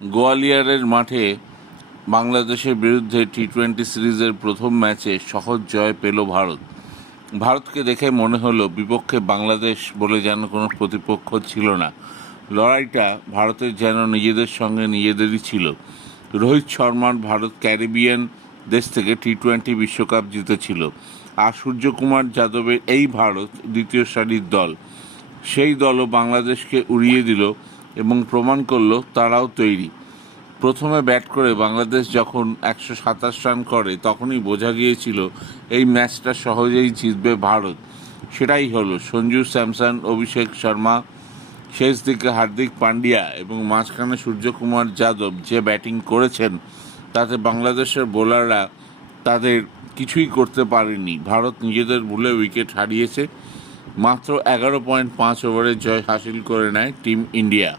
গোয়ালিয়রের মাঠে বাংলাদেশের বিরুদ্ধে টি-20 সিরিজের প্রথম ম্যাচে সহজ জয় পেল ভারত। ভারতকে দেখে মনে হলো বিপক্ষে বাংলাদেশ বলে যেন কোনো প্রতিপক্ষ ছিল না। লড়াইটা ভারতের যেন নিজেদের সঙ্গে নিজেদেরই ছিল। রোহিত শর্মার ভারত ক্যারিবিয়ান দেশ থেকে টি-20 বিশ্বকাপ জিতেছিল, আর সূর্যকুমার যাদবের এই ভারত দ্বিতীয় সারির দল। সেই দলও বাংলাদেশকে উড়িয়ে দিল এবং প্রমাণ করল তারাও তৈরি। প্রথমে ব্যাট করে বাংলাদেশ যখন 127 রান করে তখনই বোঝা গিয়েছিল এই ম্যাচটা সহজেই জিতবে ভারত। সেটাই হলো। সঞ্জু স্যামসন, অভিষেক শর্মা, শেষ দিকে হার্দিক পান্ডিয়া এবং মাঝখানে সূর্যকুমার যাদব যে ব্যাটিং করেছেন তাতে বাংলাদেশের বোলাররা তাদের কিছুই করতে পারেনি। ভারত নিজেদের ভুলে উইকেট হারিয়েছে। মাত্র 11.5 ওভারে জয় হাসিল করে নেয় টিম ইন্ডিয়া।